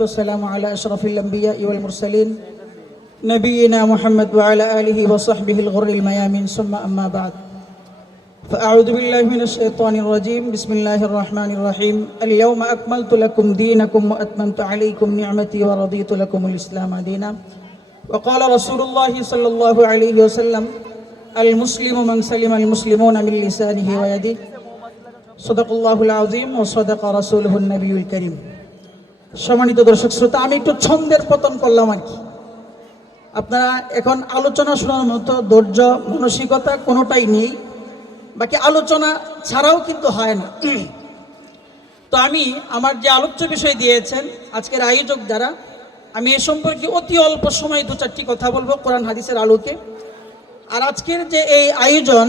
والسلام على أشرف الأنبياء والمرسلين نبينا محمد وعلى آله وصحبه الغر الميامين ثم أما بعد فأعوذ بالله من الشيطان الرجيم بسم الله الرحمن الرحيم اليوم أكملت لكم دينكم وأتممت عليكم نعمتي ورضيت لكم الإسلام دينا وقال رسول الله صلى الله عليه وسلم المسلم من سلم المسلمون من لسانه ويده صدق الله العظيم وصدق رسوله النبي الكريم। সম্মানিত দর্শক শ্রোতা, আমি একটু ছন্দের পতন করলাম আর কি। আপনারা এখন আলোচনা শোনার মতো ধৈর্য মানসিকতা কোনোটাই নেই, বাকি আলোচনা ছাড়াও কিন্তু হয় না। তো আমি আমার যে আলোচ্য বিষয় দিয়েছেন আজকের আয়োজক যারা, আমি এ সম্পর্কে অতি অল্প সময় দু চারটি কথা বলবো কোরআন হাদিসের আলোকে। আর আজকের যে এই আয়োজন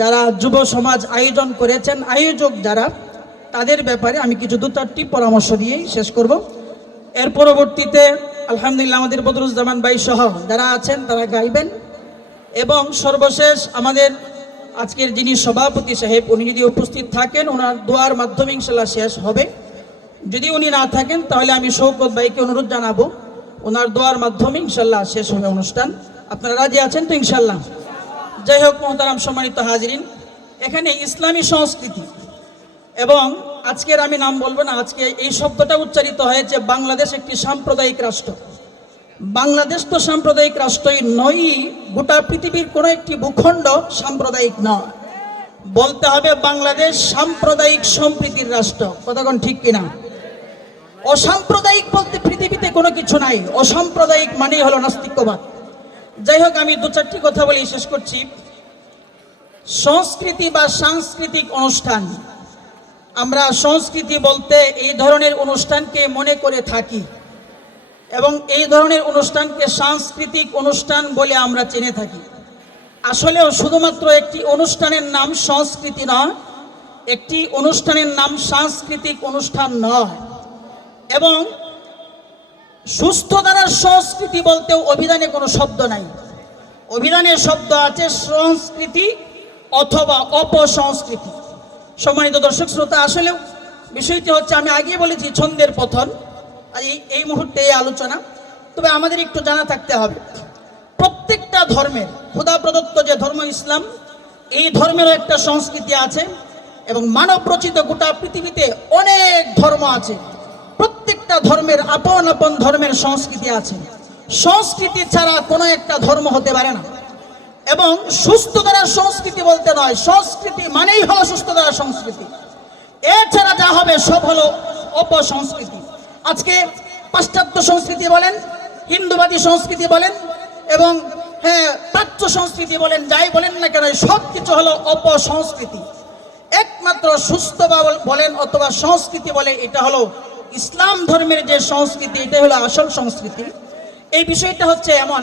যারা যুব সমাজ আয়োজন করেছেন, আয়োজক যারা, তাদের ব্যাপারে আমি কিছু দু চারটি পরামর্শ দিয়েই শেষ করব। এর পরবর্তীতে আলহামদুলিল্লাহ আমাদের বদরুজ্জামান ভাই সহ যারা আছেন তারা গাইবেন, এবং সর্বশেষ আমাদের আজকের যিনি সভাপতি সাহেব উনি যদি উপস্থিত থাকেন ওনার দোয়ার মাধ্যমে ইনশাল্লাহ শেষ হবে। যদি উনি না থাকেন তাহলে আমি শৌকত ভাইকে অনুরোধ জানাবো, ওনার দোয়ার মাধ্যমে ইনশাল্লাহ শেষ হবে অনুষ্ঠান। আপনারা রাজি আছেন তো ইনশাল্লাহ? যাই হোক মোহতারাম সম্মানিত হাজিরিন, এখানে ইসলামী সংস্কৃতি এবং আজকের আমি নাম বলবো না, আজকে এই শব্দটা উচ্চারিত হয়েছে বাংলাদেশ একটি সাম্প্রদায়িক রাষ্ট্র। বাংলাদেশ তো সাম্প্রদায়িক রাষ্ট্রই নয়, গোটা পৃথিবীর কোনো একটি ভূখণ্ড সাম্প্রদায়িক নয়। বলতে হবে বাংলাদেশ সাম্প্রদায়িক সম্প্রীতির রাষ্ট্র। কথাগণ ঠিক কিনা? অসাম্প্রদায়িক বলতে পৃথিবীতে কোনো কিছু নাই, অসাম্প্রদায়িক মানেই হলো নাস্তিক্যবাদ। যাই হোক আমি দু চারটি কথা বলে শেষ করছি। সংস্কৃতি বা সাংস্কৃতিক অনুষ্ঠান, আমরা সংস্কৃতি বলতে এই ধরনের অনুষ্ঠানকে মনে করে থাকি, এবং এই ধরনের অনুষ্ঠানকে সাংস্কৃতিক অনুষ্ঠান বলে আমরা চিনে থাকি। আসলেও শুধুমাত্র একটি অনুষ্ঠানের নাম সংস্কৃতি নয়, একটি অনুষ্ঠানের নাম সাংস্কৃতিক অনুষ্ঠান নয়। এবং সুস্থ ধারার সংস্কৃতি বলতেও অভিধানে কোনো শব্দ নাই। অভিধানের শব্দ আছে সংস্কৃতি অথবা অপসংস্কৃতি। সম্মানিত দর্শক শ্রোতা, আসলেও বিষয়টি হচ্ছে, আমি আগেই বলেছি ছন্দের পতন এই মুহূর্তে এই আলোচনা। তবে আমাদের একটু জানা থাকতে হবে প্রত্যেকটা ধর্মের, খোদা প্রদত্ত যে ধর্ম ইসলাম, এই ধর্মেরও একটা সংস্কৃতি আছে, এবং মানব রচিত গোটা পৃথিবীতে অনেক ধর্ম আছে। প্রত্যেকটা ধর্মের আপন আপন ধর্মের সংস্কৃতি আছে। সংস্কৃতি ছাড়া কোনো একটা ধর্ম হতে পারে না। এবং সুস্থ ধারার সংস্কৃতি বলতে নয়, সংস্কৃতি মানেই হলো সুস্থ ধারার সংস্কৃতি, এছাড়া যা হবে সব হলো অপসংস্কৃতি। আজকে পাশ্চাত্য সংস্কৃতি বলেন, হিন্দুবাদী সংস্কৃতি বলেন, এবং প্রাচ্য সংস্কৃতি বলেন, যাই বলেন না কেন, সব কিছু হলো অপসংস্কৃতি। একমাত্র সুস্থ বলেন অথবা সংস্কৃতি বলে, এটা হলো ইসলাম ধর্মের যে সংস্কৃতি, এটা হলো আসল সংস্কৃতি। এই বিষয়টা হচ্ছে এমন,